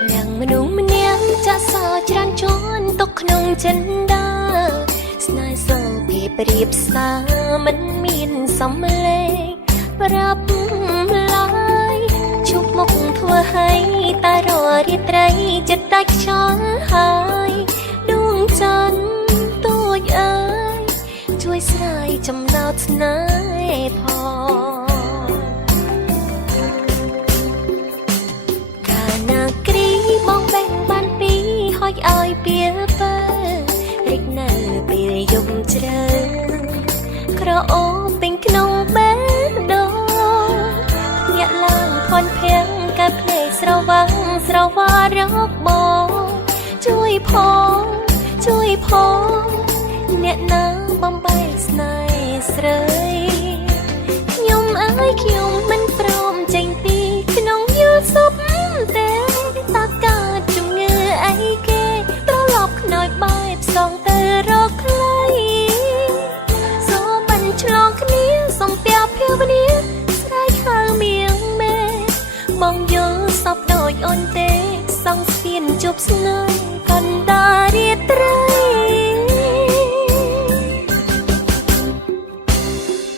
Làng mà nung mà némจะสอจานจนตกขนมจันดาสนายโซพีเปรียบสามันมีนสำเลงปรับลายชุบมกทั่วให้ตารอริตไรจะตักช้อนหายดวงจันทร์ตัวเอ๋ยช่วยสลายจำนาวทนายพอឲ្យពេលបើរិចនៅពេលយំជ្រៅក្រអូបពេញក្នុងបេះដូងញាក់ឡើងខន់ភាំងកាត់ភ្នែកស្រវាំងស្រវារកបងជួយផងអ្នកណាបំបែកស្នេហ៍ស្រីខ្ញុំអើយខ្ញុំមិនព្រមចេញពីក្នុងយល់សពទេតាកើតជំងឺអីគេខ្នើយបែបសងទៅរកខ្លីសូមបានឆ្លងគ្នាសំពាភភាវនាស្រែកហៅមៀងមេបងយល់សពដូចអូនទេសងស្ពានជប់ស្នេហ៍កណ្ដាលរាត្រី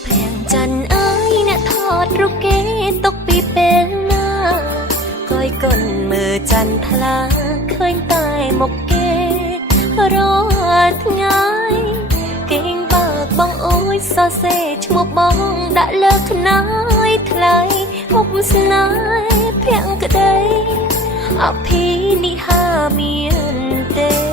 ព្រាំងច័ន្ទអើយអ្នកថតរូបគេទុកពីពេលណាកុយកុនមើលច័ន្ទថ្លាឃើញតែមុខរត់ថ្ងៃគេងបើកបងអើយសរសេរឈ្មោះបងដាក់លើខ្នើយថ្លៃមុខស្នេហ៍ភាំងក្តីអភិនិហាមានទេ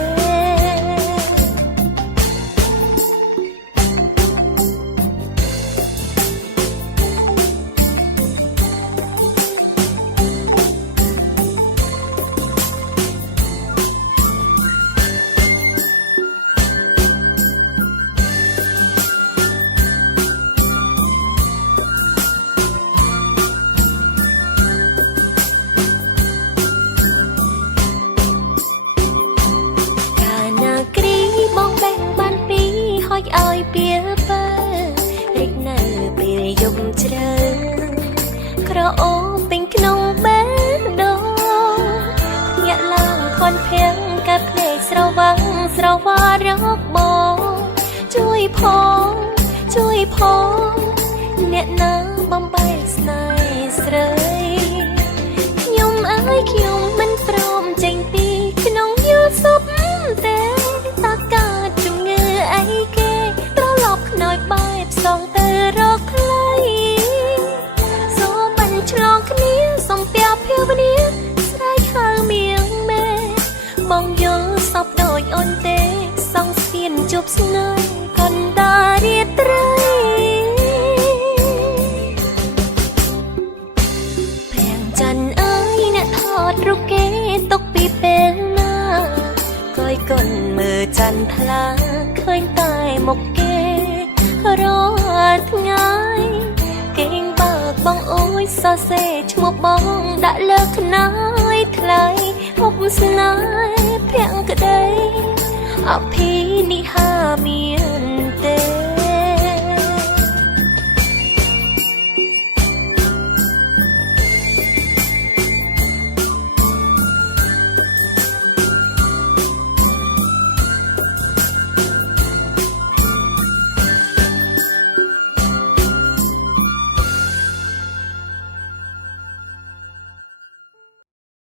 ឲ្យពេលបើរិចនៅពេលយំជ្រៅក្រអូបពេញក្នុងបេះដូងញាក់ឡើងខន់ភាំងកាត់ភ្នែកស្រវាំងស្រវារកបងជួយផងអ្នកណាបំបែកស្នេហ៍ស្រីខ្ញុំអើយខ្ញុំមិនព្រមចេញពីក្នុងយល់សពទេតាកើតជំងឺអីគេខ្នើយបែបសងទៅរកខ្លីសូមបានឆ្លងគ្នាសំពាភភាវនាស្រែកហៅមៀងមេបងយល់សពដូចអូនទេសងស្ពានជប់ស្នេហ៍កណ្ដាលរាត្រីព្រាំងច័ន្ទអើយអ្នកថតរូបគេទុកពីពេលណាកុយកុនមើលច័ន្ទថ្លាឃើញតែមុខរត់ថ្ងៃគេងបើកបងអើយសរសេរឈ្មោះបងដាក់លើខ្នើយថ្លៃមុខស្នេហ៍ភាំងក្តីអភិនិហាមាន